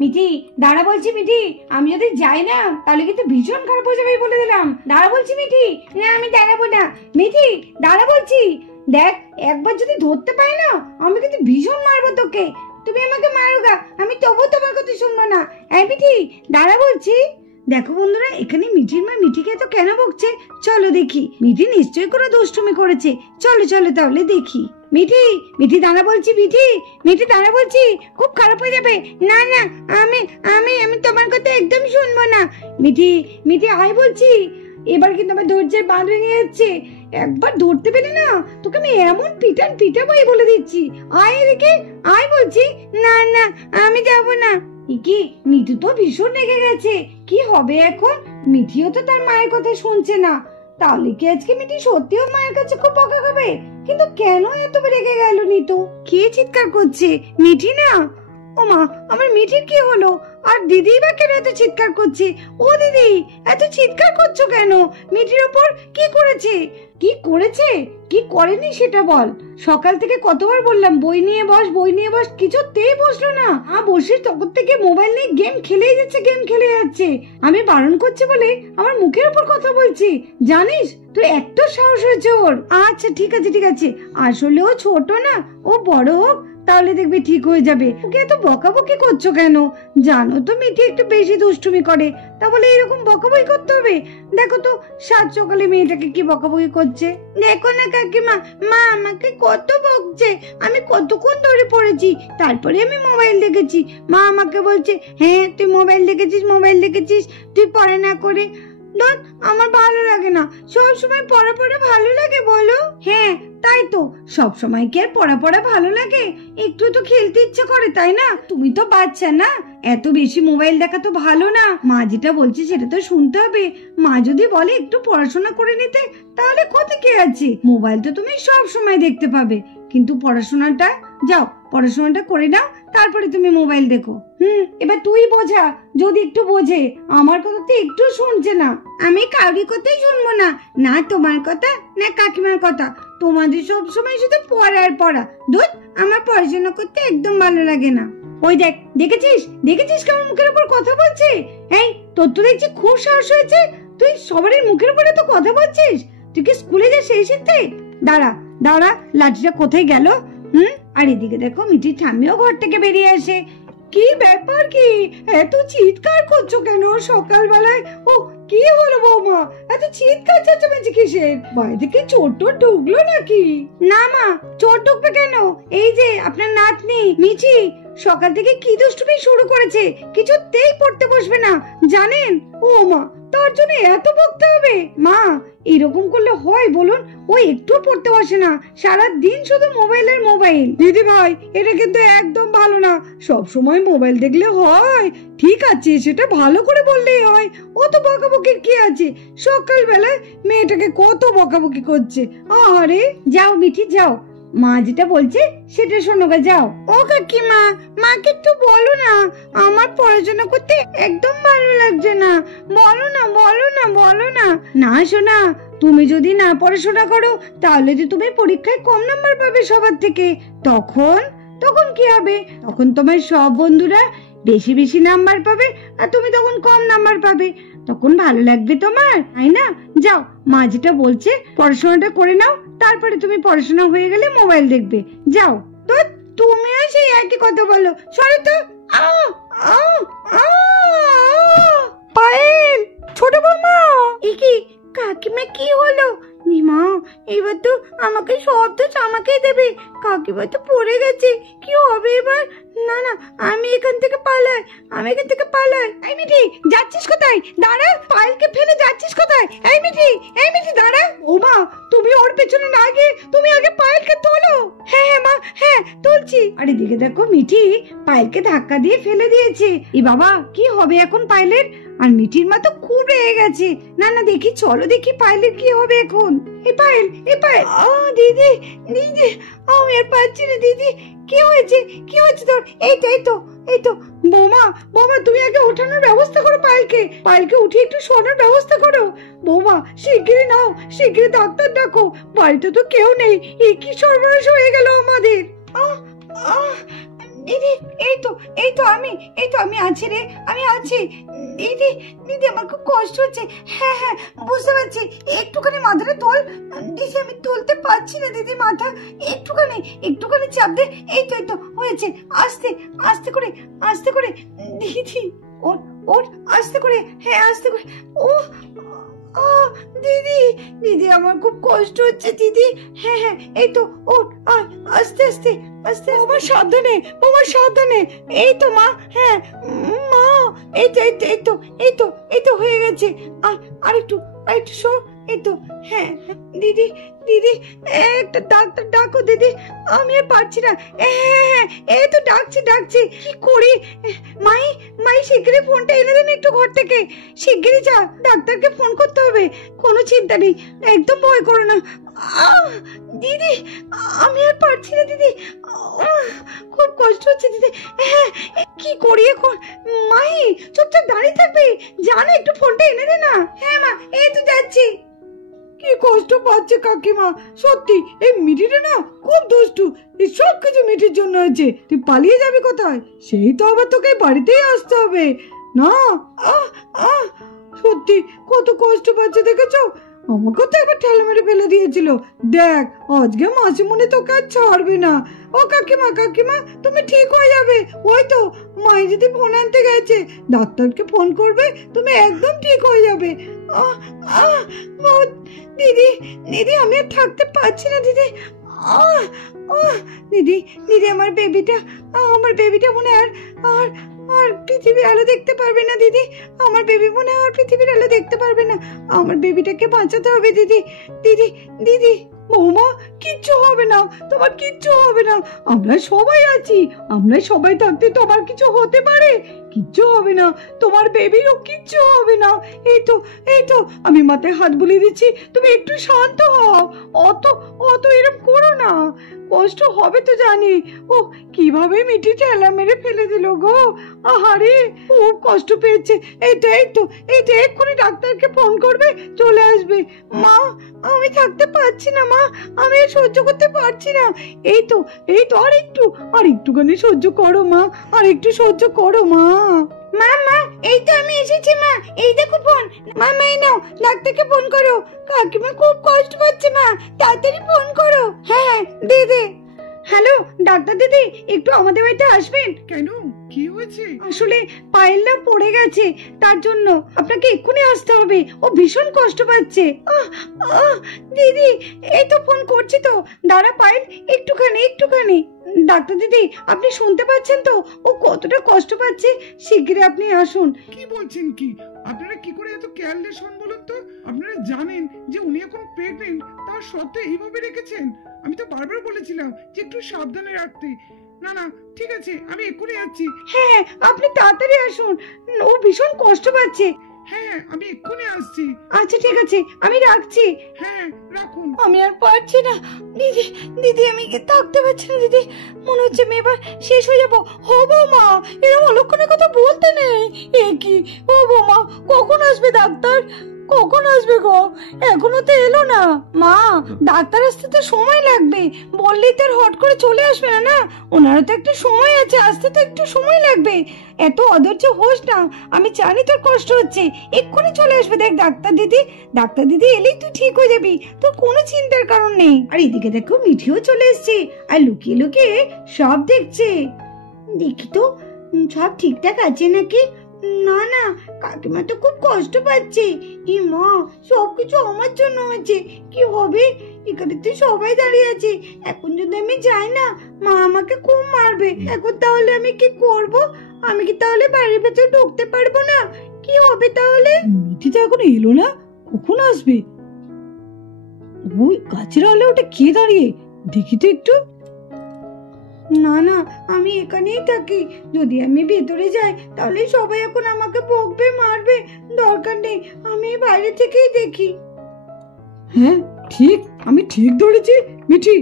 মিঠি দাঁড়া বলছি, মিঠি আমি যদি যাই না তাহলে কিন্তু ভীষণ খারাপ হয়ে যাবে বলে দিলাম। দাঁড়া বলছি মিঠি। না আমি দাঁড়াবো না। মিঠি দাঁড়া বলছি। দেখ একবার যদি ধরতে পাই না আমি কিন্তু ভীষণ মারবো তোকে। তুমি আমাকে মারো গা, আমি তবুও তোমার কথা শুনবো না। এই মিঠি দাঁড়া বলছি। দেখো বন্ধুরা, এখানে মিঠির মা মিঠিকে তো কেন বকছে, চলো দেখি। মিঠি নিশ্চয়ই কোনো দুষ্টুমি করেছে, চলো চলো তাহলে দেখি। মিঠি মিঠি দাঁড়া বলছি, মিঠি মিঠি দাঁড়া বলছি, খুব খারাপ হয়ে যাবে। না না আমি আমি আমি তোমার কথা একদম শুনবো না। মিঠি মিঠি আয় বলছি। এবার কিন্তু আমার ধৈর্যের বাঁধ ভেঙে যাচ্ছে। একবার ধরতে পেলে না তোকে আমি এমন পিটাবোই বলে দিচ্ছি। আয় এদিকে আয় বলছি। না না আমি যাব না। কি মিঠু তো ভীষণ রেগে গেছে, কি হবে এখন? মিঠিও তো তার মায়ের কথা শুনছে না। তাহলে কি আজকে মিঠি সত্যিও মায়ের কাছে খুব বকা খাবে? কিন্তু কেন এত রেগে গেল নিতু? কে চিৎকার করছে? মিঠি না? ও মা, আমার মিঠির কি হলো? আর দিদি বা কেন এত চিৎকার করছে? ও দিদি এত চিৎকার করছো কেন? মিঠির উপর কি করেছে? কি করেছে কি করেনি সেটা বল। সকাল থেকে কতবার বললাম বই নিয়ে বস, বই নিয়ে বস, কিছুতেই বসলো না। বসে তখন থেকে মোবাইল নিয়ে গেম খেলেই যাচ্ছে। আমি বারণ করছি বলে আমার মুখের উপর কথা বলছি, জানিস? তোর এত সাহস হয়েছে ওর। আচ্ছা ঠিক আছে, আসলে ও ছোট না, ও বড় হোক তাহলে দেখবি ঠিক হয়ে যাবে। ওকে এত বকাবকি করছো কেন? জানো তো মিঠি একটু বেশি দুষ্টুমি করে, তা বলে এরকম বকাবকি করতে হবে? দেখো তো সাত সকালে মেয়েটাকে কি বকাবকি করছে। দেখো না কাকিমা, মা আমাকে কত বকছে। আমি কতক্ষণ ধরে পড়েছি, তারপরে আমি মোবাইল দেখেছি। মা আমাকে বলছে, হ্যাঁ তুই মোবাইল দেখেছিস, তুই পড়া না করে। আমার ভালো লাগে না, সব সময় পড়া ভালো লাগে বলো? হ্যাঁ তাই তো, সব সময় কি আর পড়া ভালো লাগে? একটু তো খেলতে ইচ্ছে করে, তাই না? তুমি তো বাচ্চা না, এত বেশি মোবাইল দেখা তো ভালো না। মা যেটা বলছে সেটা তো শুনতে হবে। মা যদি বলে একটু পড়াশোনা করে নিতে, তাহলে ক্ষতি কি আছে? মোবাইল তো তুমি সব সময় দেখতে পাবে, কিন্তু পড়াশোনাটা করে নাও, তারপরে তুমি মোবাইল দেখো। এবার তুই বোঝা, যদি একটু বোঝে। আমার কথা তো একটু শুনছে না। আমি কাউরি কথাই শুনবো না, না তোমার কথা না কাকিমার কথা। তোমাদের সব সময় শুধু পড়া। ধুর, আমার পড়াশোনা করতে একদম ভালো লাগে না। ওই দেখেছিস কেমন মুখের উপর কথা বলছে? এই তোর তো দেখছি খুব সাহস হয়েছে, তুই সবার মুখের উপরে তো কথা বলছিস। তুই কি স্কুলে যাস সেই শিখতে? দাঁড়া লাঠিটা কোথায় গেল? আর এদিকে দেখো মিঠির ঠাম্মিও ঘর থেকে বেরিয়ে আসে। কি ব্যাপার, কি এত চিৎকার করছো কেন সকালবেলায়? ও কি হলো বৌমা, এত চিৎকার চেঁচামেচি কিসের? বাড়ি থেকে চোর ঢুকলো নাকি? না মা, চোর ঢুকবে কেন? এই যে আপনার নাতনি মিঠি সকাল থেকে কি দুষ্টুমি শুরু করেছে, কিছুতেই পড়তে বসবে না জানেন? ও মা, তার জন্য এত বকতে হবে? মা এরকম করলে হয় বলুন? ও একটু পড়তে বসে না, সারা দিন শুধু মোবাইল। দিদি ভাই, এটা কিন্তু একদম ভালো না। সব সময় মোবাইল দেখলে হয়? ঠিক আছে, সেটা ভালো করে বললেই হয়। ও তো বকাবকির কি আছে? সকালবেলায় মেয়েটাকে কত বকাবকি করছে। আরে যাও মিঠি যাও, মা যেটা বলছে সেটা শোনো গা, যাও। ও কাকিমা, মাকে একটু বলো না, আমার পড়াশোনা করতে একদম ভালো লাগছে না। বলো না। না শোনা, তুমি যদি না পড়াশোনা করো তাহলে তো তুমি পরীক্ষায় কম নাম্বার পাবে সবার থেকে। তখন কি হবে? তখন তোমার সব বন্ধুরা বেশি নাম্বার পাবে, আর তুমি তখন কম নাম্বার পাবে। তখন ভালো লাগবে তোমার, তাই না? যাও, মা যেটা বলছে পড়াশোনাটা করে নাও, তারপরে তুমি পড়াশোনা হয়ে গেলে মোবাইল দেখবে। যাও। তো তুমিও সেই একই কথা বলো, সরে তো। পায়েল, ছোট বৌমা। কি কাকিমা, কি হলো? নিমা, এবার তো আমাকে সব তো আমাকেই দেবে। কাকিমা তো পড়ে গেছে, কি হবে এবার? না আমি এখান থেকে পালাই। এই মিঠি, যাচ্ছিস কোথায়? দাঁড়া, পায়েলকে ফেলে যাচ্ছিস কোথায়? এই মিঠি দাঁড়া। ও মা, তুমি ওর পেছনে না গিয়ে তুমি আগে পায়েলকে তোলো। হ্যাঁ মা, হ্যাঁ তুলছি। আরে দিকে দেখো, মিঠি পায়েলকে ধাক্কা দিয়ে ফেলে দিয়েছে। এ বাবা, কি হবে এখন পায়েলের? আর মিঠির মা তো খুব রেগে গেছে। না দেখি, চলো দেখি পায়েলের কি হবে এখন। এই পায়েল দিদি আমি আর পাচ্ছি না। দিদি কি হয়েছে তোর? এই তো বৌমা, তুমি আগে ওঠানোর ব্যবস্থা করো। পায়েলকে উঠিয়ে একটু শোনার ব্যবস্থা করো। বৌমা শিগগিরই নাও, শিগগিরই ডাক্তার ডাকো। বাড়িতে তো কেউ নেই, কি সর্বনাশ হয়ে গেল আমাদের। দিদি এই তো আমি আছি রে, আমি আছি। দিদি দিদি আমার খুব কষ্ট হচ্ছে। হ্যাঁ হ্যাঁ বুঝতে পারছি, একটুখানি মাথাটা তোল। দিদি আমি তুলতে পারছি না দিদি, মাথা একটুখানি চাপ দে। এই তো হয়েছে। আস্তে আস্তে করে দিদি ওঠ ওঠ, আস্তে করে, হ্যাঁ আস্তে করে। ও দিদি দিদি আমার খুব কষ্ট হচ্ছে দিদি। হ্যাঁ হ্যাঁ এই তো ওঠ, আস্তে আস্তে আস্তে। আমার সাবধানে। এই তো মা, হ্যাঁ মা, এই তো হয়ে গেছে। আরেকটু সর। এই তো, হ্যাঁ দিদি একটা ডাক্তার ডাকো দিদি, আমি আর পারছি না। হ্যাঁ এই তো ডাকছি। কি করি? মাই শিগগিরই ফোনটা এনে দেন একটু ঘর থেকে। শিগগিরই যা, ডাক্তারকে ফোন করতে হবে। কোনো চিন্তা নেই, একদম ভয় করো না। দিদি আমি আর পারছি না দিদি, খুব কষ্ট হচ্ছে দিদি। হ্যাঁ কি করি এখন? মাই চুপচাপ দাঁড়িয়ে থাকবে, জানা একটু ফোনটা এনে দে না। হ্যাঁ মা এই তো যাচ্ছি। কি কষ্ট পাচ্ছে কাকিমা, সত্যি এই মিঠিটা না খুব দুষ্টু। এই সব কিছু মিঠির জন্য হয়েছে। তুই পালিয়ে যাবি কোথায়? সেই তো আবার তোকে বাড়িতেই আসতে হবে না। সত্যি কত কষ্ট পাচ্ছে, দেখেছো? আমাকে তো এবার ঠেলা মেরে ফেলে দিয়েছিল। দেখ আজকে মাসিমণি তোকে আর ছাড়বে না। ও কাকিমা তুমি ঠিক হয়ে যাবে। ওই তো মাই যদি ফোন আনতে গেছে, ডাক্তারকে ফোন করবে, তুমি একদম ঠিক হয়ে যাবে। দিদি আমি আর থাকতে পারছি না দিদি। দিদি আমার বেবিটা মনে আর পৃথিবীর আলো দেখতে পারবে না দিদি। আমার বেবি মনে আর পৃথিবীর আলো দেখতে পারবে না। আমার বেবিটাকে বাঁচাতে হবে দিদি। বৌমা কিচ্ছু হবে না, তোমার কিচ্ছু হবে না। আমরা সবাই আছি, আমরা সবাই থাকতে তোমার কিছু হতে পারে? কিচ্ছু হবে না, তোমার বেবিরও কিচ্ছু হবে না। এই তো আমি মাথায় হাত বুলিয়ে দিচ্ছি, তুমি একটু শান্ত হও। অত এরকম করো না, কষ্ট হবে তো জানি। ও কিভাবে মিঠি ঠেলা মেরে ফেলে দিল গো। আহারে খুব কষ্ট পেয়েছে। এই তো এক্ষুনি ডাক্তারকে ফোন করবে, চলে আসবে। মা আমি থাকতে পারছি না মা, আমি সহ্য করতে পারছি না। এই তো আর একটুখানি সহ্য করো মা, আর একটু সহ্য করো মা। মা এই তো আমি এসেছি মা, এই দেখো ফোন। মা এই নাও, ডাক্তারকে ফোন করো। কাকিমা খুব কষ্ট পাচ্ছে মা, তাড়াতাড়ি ফোন করো। হ্যাঁ দে। হ্যালো ডাক্তার দিদি, একটু আমাদের বাড়িতে আসবেন? কেন, কি হয়েছে? আসলে পায়েলটা পড়ে গেছে, তার জন্য আপনাকে এক্ষুনি আসতে হবে। ও ভীষণ কষ্ট পাচ্ছে। দিদি এই তো ফোন করছি তো, দাঁড়া পায়েল একটুখানি। ডাক্তার দিদি আপনি শুনতে পাচ্ছেন তো ও কতটা কষ্ট পাচ্ছে? শিগগিরই আপনি আসুন। কি বলছেন কি? আপনারা কি করে এত কেয়ারলেস হন বলুন তো? আপনারা জানেন যে উনি এখন প্রেগনেন্ট, তার সত্ত্বেও এইভাবে রেখেছেন। আমি তো বারবার বলেছিলাম যে একটু সাবধানে রাখতে। না ঠিক আছে, আমি এক্ষুনি যাচ্ছি। হ্যাঁ আপনি তাড়াতাড়ি আসুন, ও ভীষণ কষ্ট পাচ্ছে। হ্যাঁ আমি এক্ষুনি আসছি। আচ্ছা ঠিক আছে, আমি রাখছি। হ্যাঁ রাখুন। আমি আর পারছি না দিদি আমি থাকতে পারছি না দিদি। মনে হচ্ছে আমি এবার শেষ হয়ে যাবো। ও বৌমা এরকম অলক্ষণের কথা বলতে নেই। এ কি ও বৌমা, কখন আসবে ডাক্তার? কখন আসবে গো? এখনো তো এলো না। মা ডাক্তার আসতে তো সময় লাগবে, বললেই তো হট করে চলে আসবে না। ওনারও তো একটু সময় আছে, আসতে তো একটু সময় লাগবে। এত অধৈর্য হোস না, আমি জানি তোর কষ্ট হচ্ছে, এক্ষুনি চলে আসবে। দেখ ডাক্তার দিদি এলেই তুই ঠিক হয়ে যাবি, তোর কোনো চিন্তার কারণ নেই। আর এদিকে দেখো মিঠিও চলে এসছে, আর লুকিয়ে সব দেখছে। দেখি তো সব ঠিকঠাক আছে নাকি। না কাকিমা তো খুব কষ্ট পাচ্ছে। এ মা সবকিছু আমার জন্য হয়েছে, কি হবে? এখানে তো সবাই দাঁড়িয়ে আছে, এখন যদি আমি যাই না মা আমাকে খুব মারবে। এখন তাহলে আমি কি করব? আমি কি তাহলে বাড়ির ভেতরে ঢুকতে পারবো না? কি হবে তাহলে? মিঠি তো এখন এলো না, কখন আসবে? ওই গাছের আলে ওটা কে দাঁড়িয়ে, দেখি তো একটু। না আমি এখানেই থাকি, যদি আমি ভেতরে যাই তাহলে সবাই এখন আমাকে বকবে, মারবে। দরকার নেই, আমি বাইরে থেকেই দেখি। হ্যাঁ ঠিক, আমি ঠিক ধরেছি মিঠি।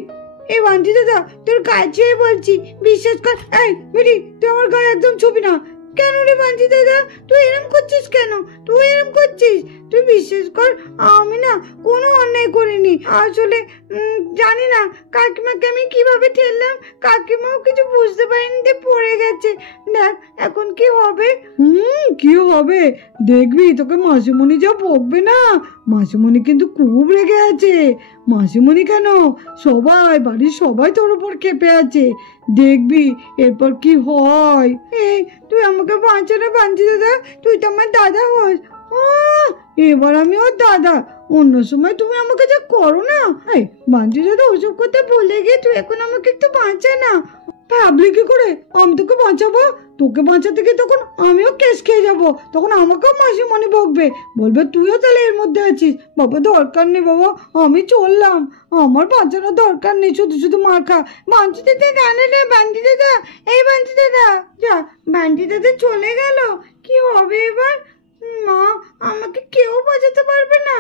এই বান্টি দাদা তোর গায়ে ছুঁয়ে বলছি, বিশ্বাস কর। এই মিঠি তুই আমার গায়ে একদম ছুবি না, কেন রে বাঞ্জি দাদা, তুই এরম করছিস কেন? তুই এরম করছিস? তুই বিশ্বাস কর, আমি না কোনো অন্যায় করিনি। আসলে জানি না কাকিমাকে আমি কিভাবে ঠেললাম, কাকিমাও কিছু বুঝতে পারেনি, যে পড়ে গেছে। দেখ এখন কি হবে। কি হবে দেখবি, তোকে মাসিমণি যা বকবে না। মাসিমণি কিন্তু খুব রেগে আছে। মাসিমণি কেন, সবাই, বাড়ির সবাই তোর উপর ক্ষেপে আছে। দেখবি এরপর কি হয়। এই তুই আমাকে বাঁচা না বাঞ্জি দাদা, তুই তো আমার দাদা হোস। এবার আমি ওর দাদা। অন্য সময় তুমি আমাকে যা করো না। এই বাঞ্জি দাদা, ওসব কথা বলে গিয়ে তুই এখন আমাকে একটু বাঁচা না। ভাবলি কি করে আমি তোকে বাঁচাবো? তোকে বাঁচাতে গিয়ে তখন আমিও কেস খেয়ে যাবো, তখন আমাকেও মাসিমণি বকবে, বলবে তুইও তাহলে এর মধ্যে আছিস। বাবা দরকার নেই বাবা, আমি চললাম, আমার বাঁচানোর দরকার নেই, শুধু শুধু মার খা। বাঞ্জি দাদা জানে না, বাঞ্জি দাদা, এই বাঞ্জি দাদা, যা, বাঞ্জি দাদা চলে গেল। কি হবে এবার? মা, আমাকে কেউ বাঁচাতে পারবে না।